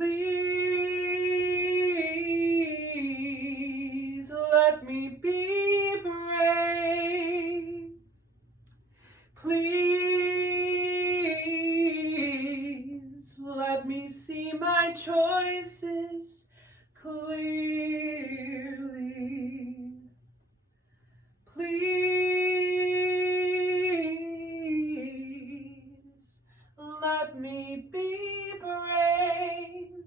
Please let me be brave. Please let me see my choices clearly. Please let me be brave.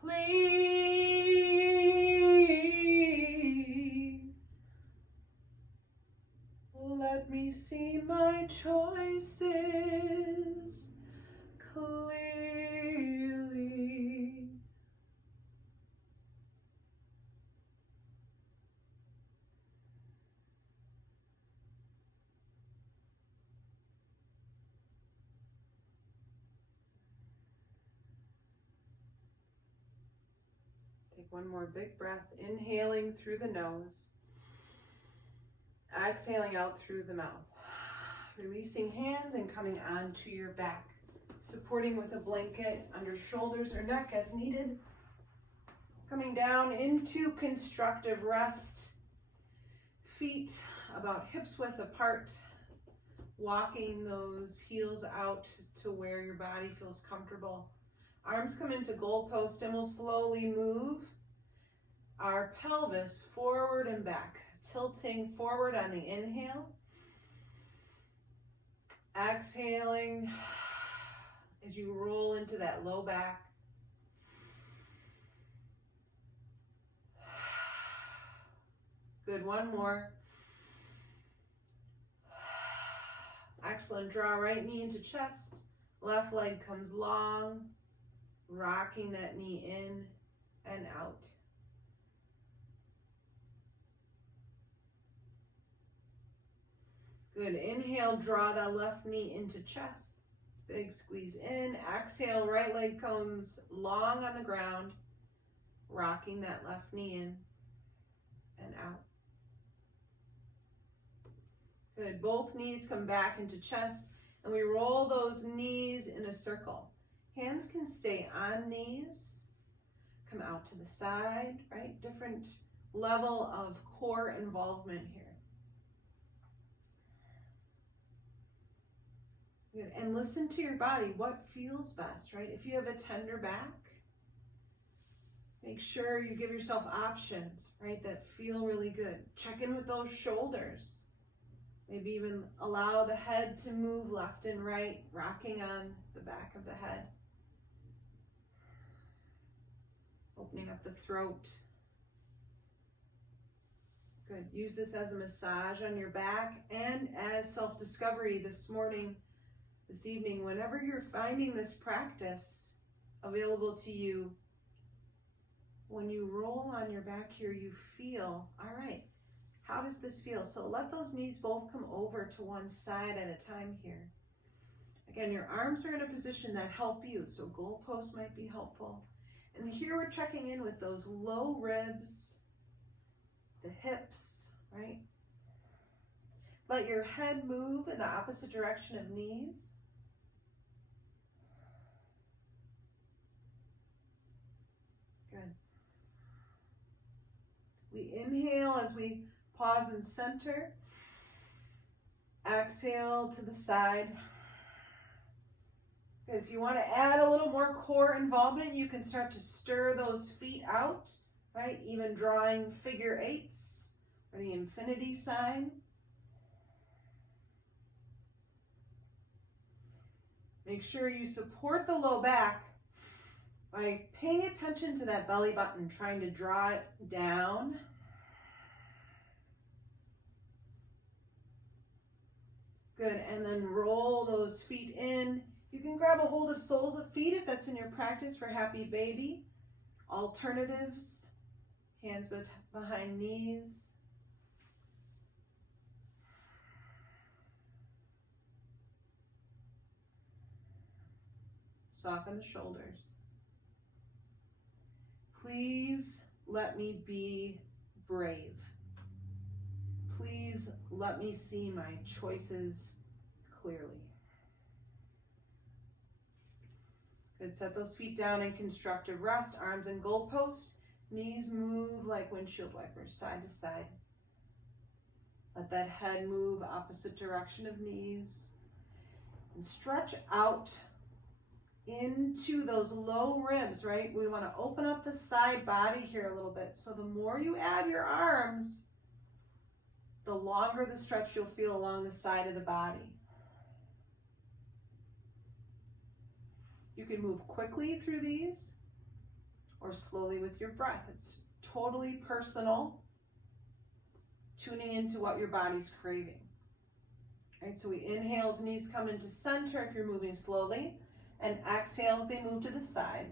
Please let me see my choices clearly. Take one more big breath, inhaling through the nose, exhaling out through the mouth. Releasing hands and coming onto your back, supporting with a blanket under shoulders or neck as needed. Coming down into constructive rest. Feet about hips width apart, walking those heels out to where your body feels comfortable. Arms come into goalpost and we'll slowly move our pelvis forward and back, tilting forward on the inhale. Exhaling as you roll into that low back. Good, one more. Excellent, draw right knee into chest. Left leg comes long, rocking that knee in and out. Good, inhale, draw that left knee into chest. Big squeeze in, exhale, right leg comes long on the ground, rocking that left knee in and out. Good, both knees come back into chest and we roll those knees in a circle. Hands can stay on knees, come out to the side, right? Different level of core involvement here. Good. And listen to your body, what feels best, right? If you have a tender back, make sure you give yourself options, right, that feel really good. Check in with those shoulders. Maybe even allow the head to move left and right, rocking on the back of the head. Opening up the throat. Good. Use this as a massage on your back and as self-discovery this morning, this evening, whenever you're finding this practice available to you. When you roll on your back here, you feel, all right, how does this feel? So let those knees both come over to one side at a time here. Again, your arms are in a position that help you, so goalposts might be helpful. And here we're checking in with those low ribs, the hips, right? Let your head move in the opposite direction of knees. Good. We inhale as we pause and center. Exhale to the side. Good. If you want to add a little more core involvement, you can start to stir those feet out, right? Even drawing figure eights or the infinity sign. Make sure you support the low back by paying attention to that belly button, trying to draw it down. Good, and then roll those feet in. You can grab a hold of soles of feet if that's in your practice for happy baby. Alternatives, hands behind knees. Soften the shoulders. Please let me be brave. Please let me see my choices clearly. Good, set those feet down in constructive rest, arms and goalposts, knees move like windshield wipers, side to side. Let that head move opposite direction of knees. And stretch out into those low ribs, right? We want to open up the side body here a little bit. So the more you add your arms, the longer the stretch you'll feel along the side of the body. You can move quickly through these or slowly with your breath. It's totally personal, tuning into what your body's craving. Right, so we inhale as knees come into center if you're moving slowly, and exhale as they move to the side.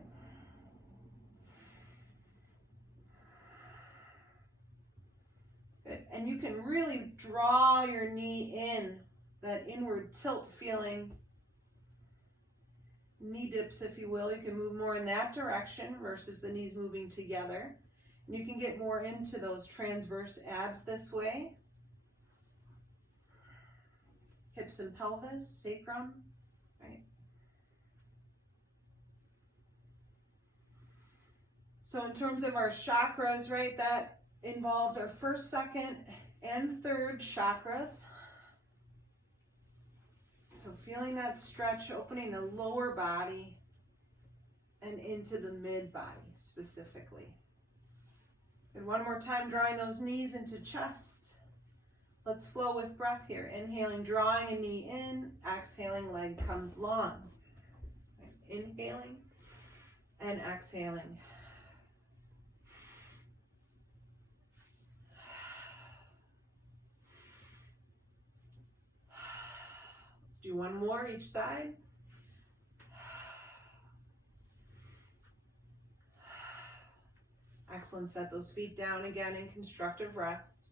Good. And you can really draw your knee in, that inward tilt feeling. Knee dips, if you will. You can move more in that direction versus the knees moving together. And you can get more into those transverse abs this way. Hips and pelvis, sacrum, right? So in terms of our chakras, right, that involves our first, second, and third chakras. So feeling that stretch, opening the lower body and into the mid body specifically. And one more time, drawing those knees into chest. Let's flow with breath here. Inhaling, drawing a knee in. Exhaling, leg comes long. Inhaling and exhaling. Let's do one more each side. Excellent. Set those feet down again in constructive rest.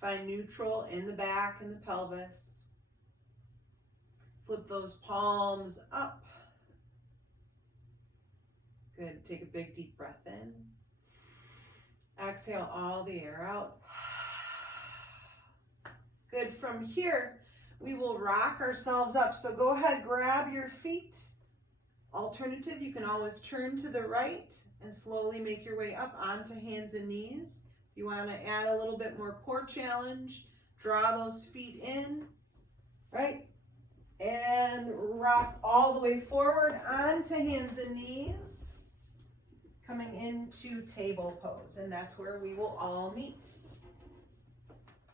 Find neutral in the back and the pelvis. Flip those palms up. Good. Take a big deep breath in. Exhale all the air out. Good. From here, we will rock ourselves up. So go ahead, grab your feet. Alternative, you can always turn to the right and slowly make your way up onto hands and knees. You want to add a little bit more core challenge, draw those feet in, right? And rock all the way forward onto hands and knees, coming into table pose, and that's where we will all meet.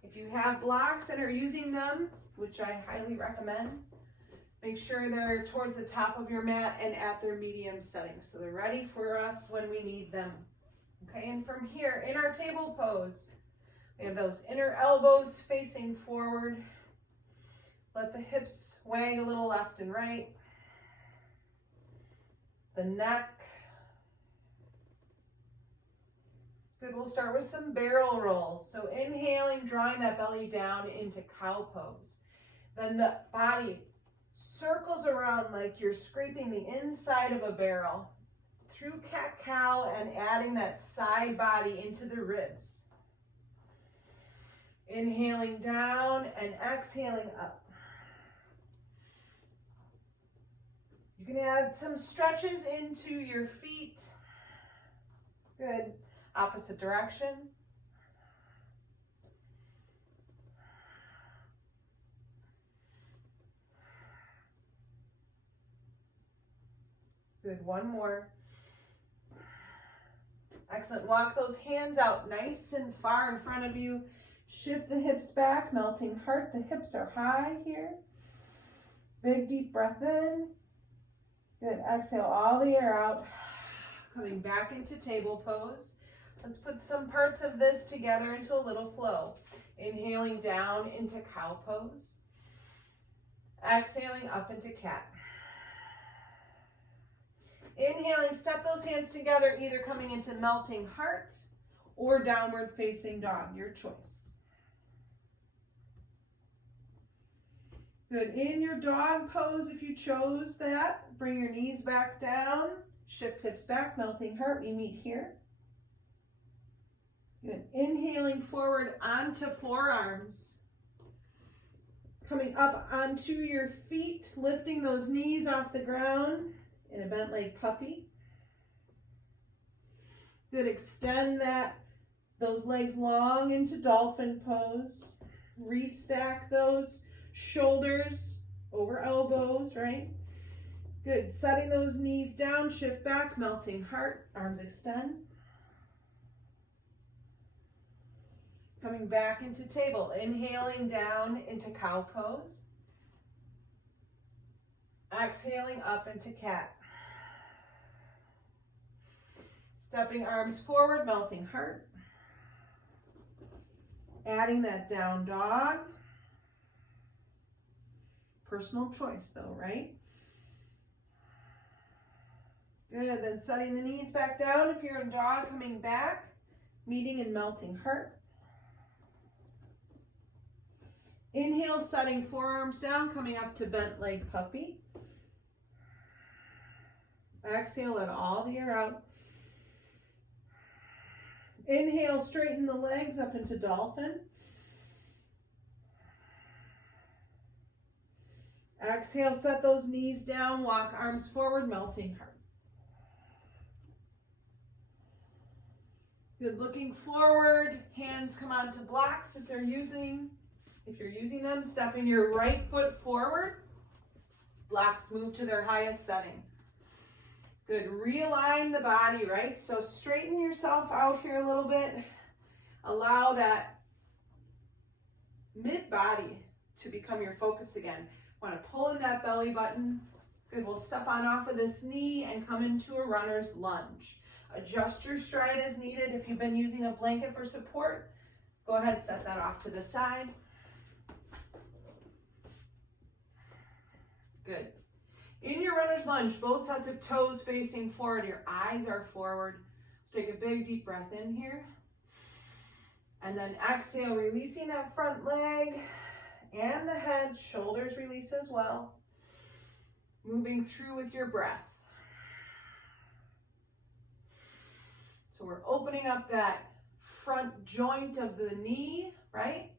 If you have blocks and are using them, which I highly recommend, make sure they're towards the top of your mat and at their medium setting, so they're ready for us when we need them. Okay, and from here, in our table pose, we have those inner elbows facing forward. Let the hips wag a little left and right. The neck. Good, we'll start with some barrel rolls. So inhaling, drawing that belly down into cow pose. Then the body circles around like you're scraping the inside of a barrel through cat-cow and adding that side body into the ribs. Inhaling down and exhaling up. You can add some stretches into your feet. Good. Opposite direction. Good. One more. Excellent. Walk those hands out nice and far in front of you. Shift the hips back, melting heart. The hips are high here. Big deep breath in. Good. Exhale all the air out. Coming back into table pose. Let's put some parts of this together into a little flow. Inhaling down into cow pose. Exhaling up into cat. Inhaling, step those hands together, either coming into melting heart or downward facing dog, your choice. Good. In your dog pose, if you chose that, bring your knees back down, shift hips back, melting heart, we meet here. Good. Inhaling forward onto forearms. Coming up onto your feet, lifting those knees off the ground. in a bent leg puppy. Good, extend those legs long into dolphin pose. Restack those shoulders over elbows, right? Good, setting those knees down, shift back, melting heart, arms extend. Coming back into table, inhaling down into cow pose. Exhaling up into cat. Stepping arms forward, melting heart. Adding that down dog. Personal choice though, right? Good, then setting the knees back down if you're in dog, coming back, meeting and melting heart. Inhale, setting forearms down, coming up to bent leg puppy. Exhale, let all the air out. Inhale, straighten the legs up into dolphin. Exhale, set those knees down, walk arms forward, melting heart. Good, looking forward, hands come onto blocks if you're using them, stepping your right foot forward. Blocks move to their highest setting. Good, realign the body, right? So straighten yourself out here a little bit. Allow that mid-body to become your focus again. Want to pull in that belly button. Good, we'll step on off of this knee and come into a runner's lunge. Adjust your stride as needed. If you've been using a blanket for support, go ahead and set that off to the side. Good. In your runner's lunge, both sets of toes facing forward, your eyes are forward. Take a big deep breath in here. And then exhale, releasing that front leg and the head, shoulders release as well. Moving through with your breath. So we're opening up that front joint of the knee, right?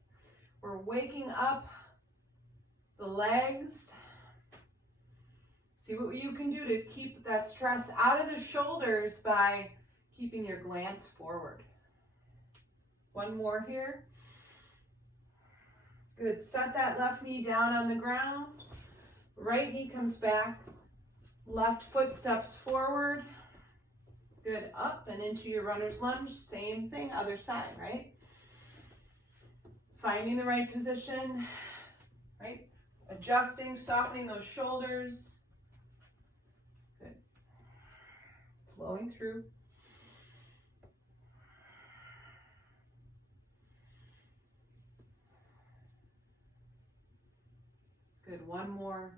We're waking up the legs. See what you can do to keep that stress out of the shoulders by keeping your glance forward. One more here. Good, set that left knee down on the ground. Right knee comes back. Left foot steps forward. Good, up and into your runner's lunge. Same thing, other side, right? Finding the right position, right? Adjusting, softening those shoulders. Good. Flowing through. Good, one more.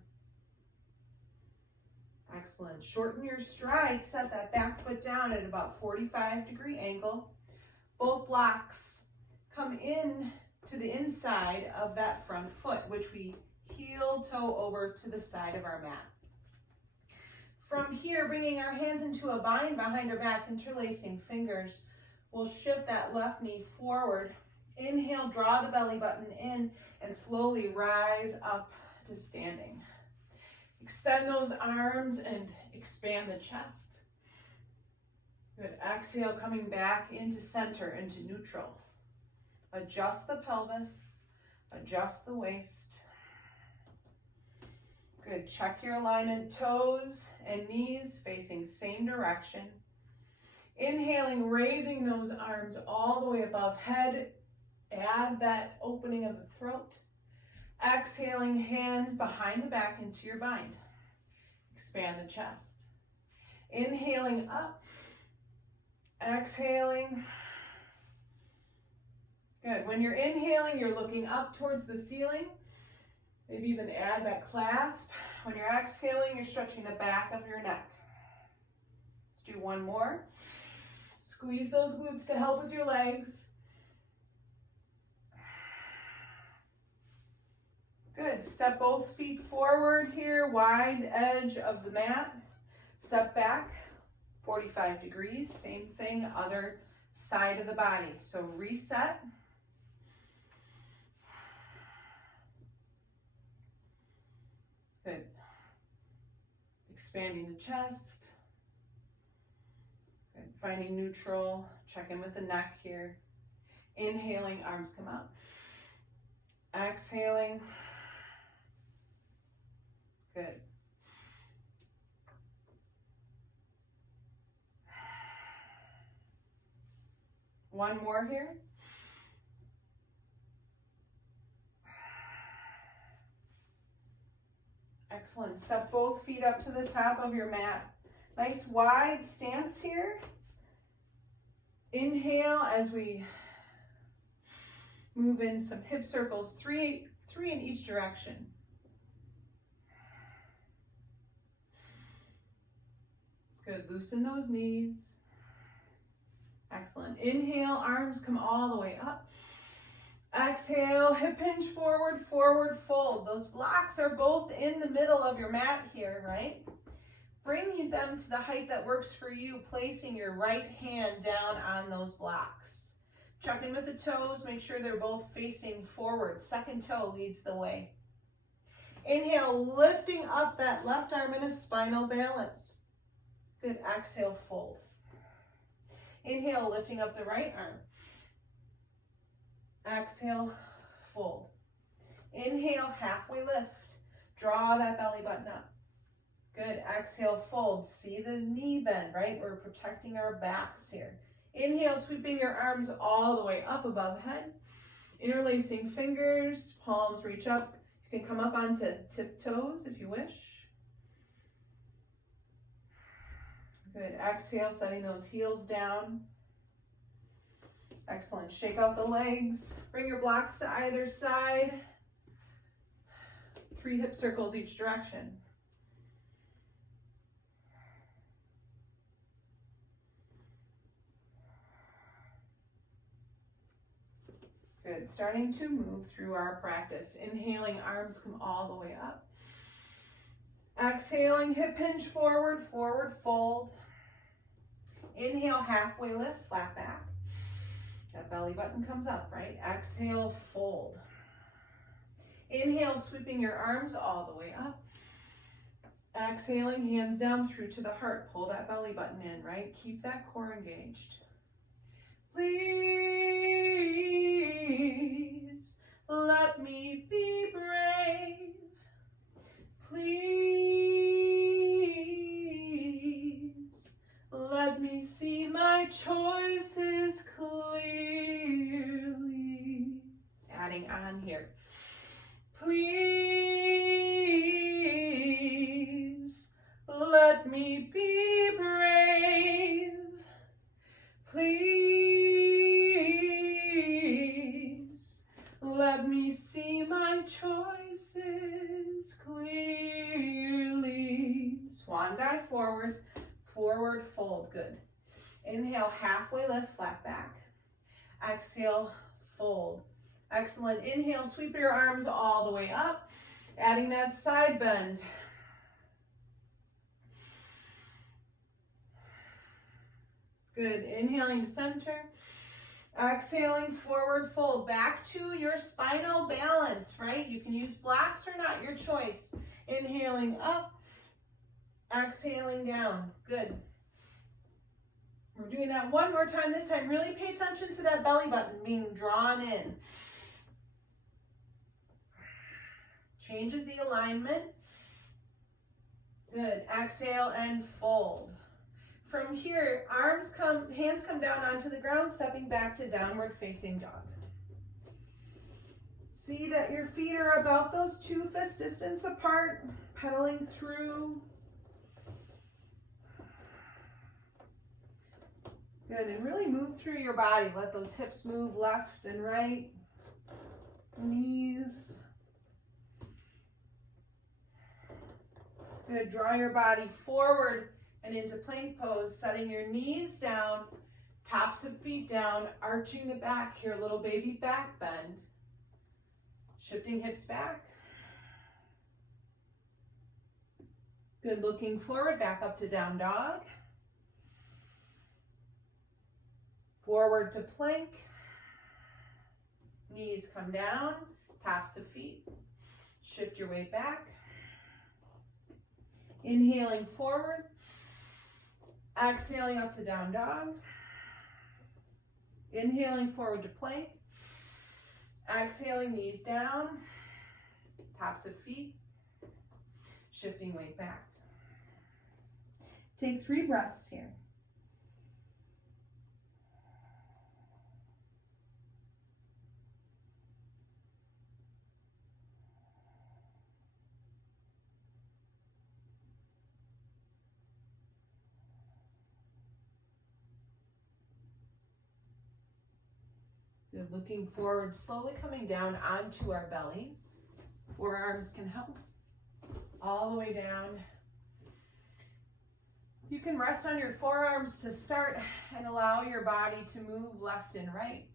Excellent. Shorten your stride. Set that back foot down at about 45-degree angle. Both blocks come in to the inside of that front foot, which we heel toe over to the side of our mat. From here, bringing our hands into a bind behind our back, interlacing fingers, we'll shift that left knee forward. Inhale, draw the belly button in, and slowly rise up to standing. Extend those arms and expand the chest. Good. Exhale, coming back into center, into neutral. Adjust the pelvis, adjust the waist. Good. Check your alignment, toes and knees facing same direction. Inhaling, raising those arms all the way above head. Add that opening of the throat. Exhaling, hands behind the back into your bind. Expand the chest. Inhaling up. Exhaling. Good. When you're inhaling, you're looking up towards the ceiling. Maybe even add that clasp. When you're exhaling, you're stretching the back of your neck. Let's do one more. Squeeze those glutes to help with your legs. Good. Step both feet forward here, wide edge of the mat. Step back, 45 degrees. Same thing, other side of the body. So reset. Good. Expanding the chest. Good. Finding neutral. Check in with the neck here. Inhaling, arms come up. Exhaling. Good. One more here. Excellent. Step both feet up to the top of your mat. Nice wide stance here. Inhale as we move in some hip circles, three in each direction. Good. Loosen those knees. Excellent. Inhale, arms come all the way up. Exhale, hip hinge forward, forward fold. Those blocks are both in the middle of your mat here, right? Bring them to the height that works for you, placing your right hand down on those blocks. Check in with the toes, make sure they're both facing forward. Second toe leads the way. Inhale, lifting up that left arm in a spinal balance. Good. Exhale, fold. Inhale, lifting up the right arm. Exhale, fold. Inhale, halfway lift. Draw that belly button up. Good. Exhale, fold. See the knee bend, right? We're protecting our backs here. Inhale, sweeping your arms all the way up above head. Interlacing fingers, palms reach up. You can come up onto tiptoes if you wish. Good. Exhale, setting those heels down. Excellent. Shake out the legs. Bring your blocks to either side. 3 hip circles each direction. Good. Starting to move through our practice. Inhaling, arms come all the way up. Exhaling, hip hinge forward, forward fold. Inhale, halfway lift, flat back. That belly button comes up, right? Exhale, fold. Inhale, sweeping your arms all the way up. Exhaling, hands down through to the heart. Pull that belly button in, right? Keep that core engaged. Please let me be brave. Please let me see my choices clearly. Adding on here. Please let me be brave. Please let me see my choices clearly. Swan dive forward, forward fold. Good. Inhale, halfway lift, flat back. Exhale, fold. Excellent. Inhale, sweep your arms all the way up, adding that side bend. Good. Inhaling to center. Exhaling, forward fold. Back to your spinal balance, right? You can use blocks or not, your choice. Inhaling up, exhaling down. Good. We're doing that one more time. This time, really pay attention to that belly button being drawn in. Changes the alignment. Good. Exhale and fold. From here, hands come down onto the ground, stepping back to downward facing dog. See that your feet are about those 2 fist distance apart, pedaling through. Good, and really move through your body. Let those hips move left and right, knees. Good, draw your body forward and into plank pose, setting your knees down, tops of feet down, arching the back here, little baby back bend. Shifting hips back. Good, looking forward, back up to down dog. Forward to plank. Knees come down, tops of feet. Shift your weight back. Inhaling forward, exhaling up to down dog. Inhaling forward to plank, exhaling knees down, tops of feet, shifting weight back. Take 3 breaths here. Good, looking forward, slowly coming down onto our bellies. Forearms can help. All the way down. You can rest on your forearms to start and allow your body to move left and right.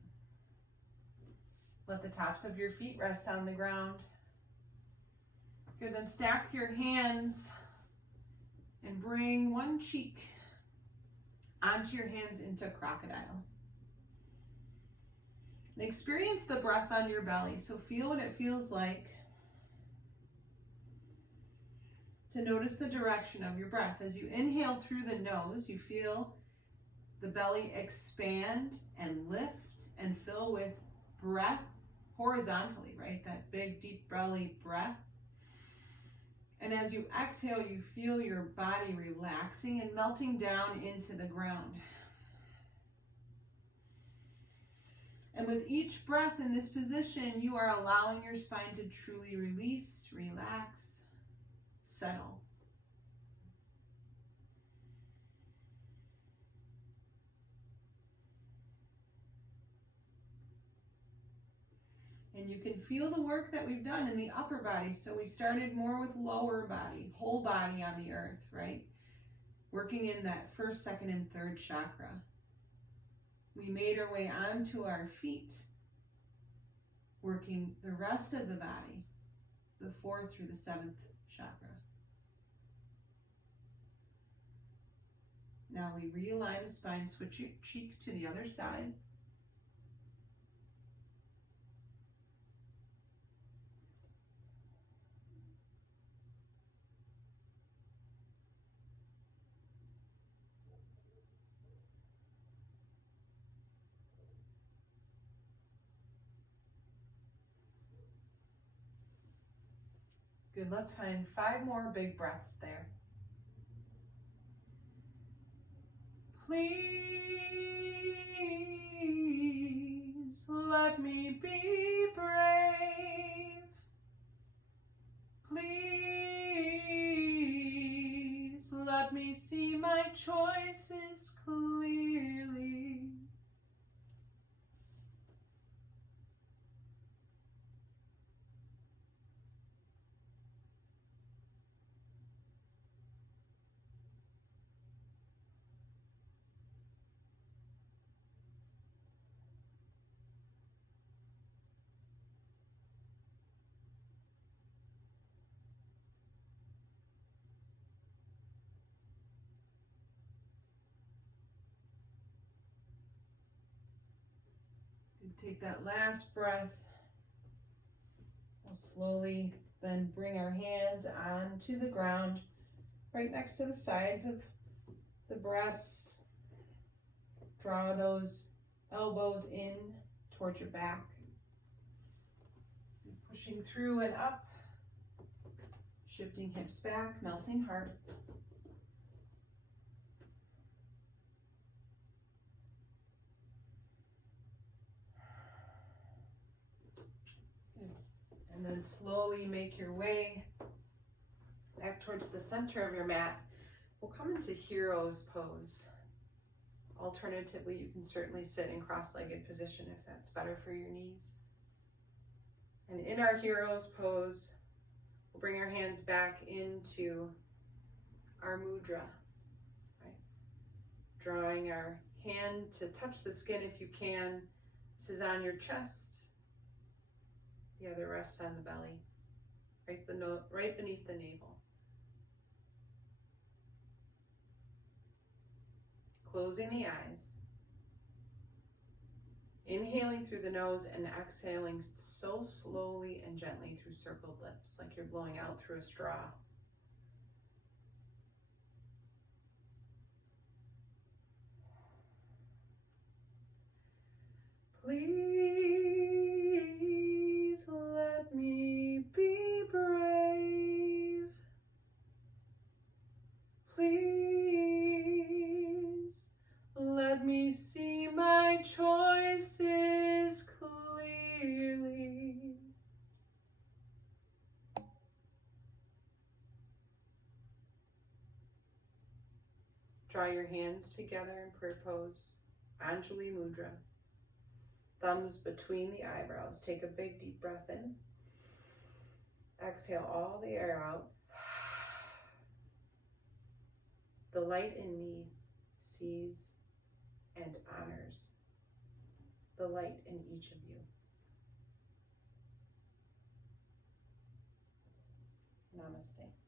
Let the tops of your feet rest on the ground. Good, then stack your hands and bring one cheek onto your hands into crocodile. And experience the breath on your belly. So feel what it feels like to notice the direction of your breath. As you inhale through the nose, you feel the belly expand and lift and fill with breath horizontally, right? That big, deep belly breath. And as you exhale, you feel your body relaxing and melting down into the ground. And with each breath in this position, you are allowing your spine to truly release, relax, settle. And you can feel the work that we've done in the upper body. So we started more with lower body, whole body on the earth, right? Working in that first, second, and third chakra. We made our way onto our feet, working the rest of the body, the 4th through the 7th chakra. Now we realign the spine, switch your cheek to the other side. Good, let's find 5 more big breaths there. Please let me be brave. Please let me see my choices clearly. Take that last breath. We'll slowly then bring our hands onto the ground, right next to the sides of the breasts. Draw those elbows in towards your back. Pushing through and up. Shifting hips back, melting heart. And then slowly make your way back towards the center of your mat. We'll come into hero's pose. Alternatively, you can certainly sit in cross-legged position if that's better for your knees. And in our hero's pose, we'll bring our hands back into our mudra, right? Drawing our hand to touch the skin if you can. This is on your chest. The other rests on the belly, right beneath the navel. Closing the eyes. Inhaling through the nose and exhaling so slowly and gently through circled lips, like you're blowing out through a straw. Please let me be brave. Please let me see my choices clearly. Draw your hands together in prayer pose, Anjali Mudra. Thumbs between the eyebrows. Take a big deep breath in. Exhale all the air out. The light in me sees and honors the light in each of you. Namaste.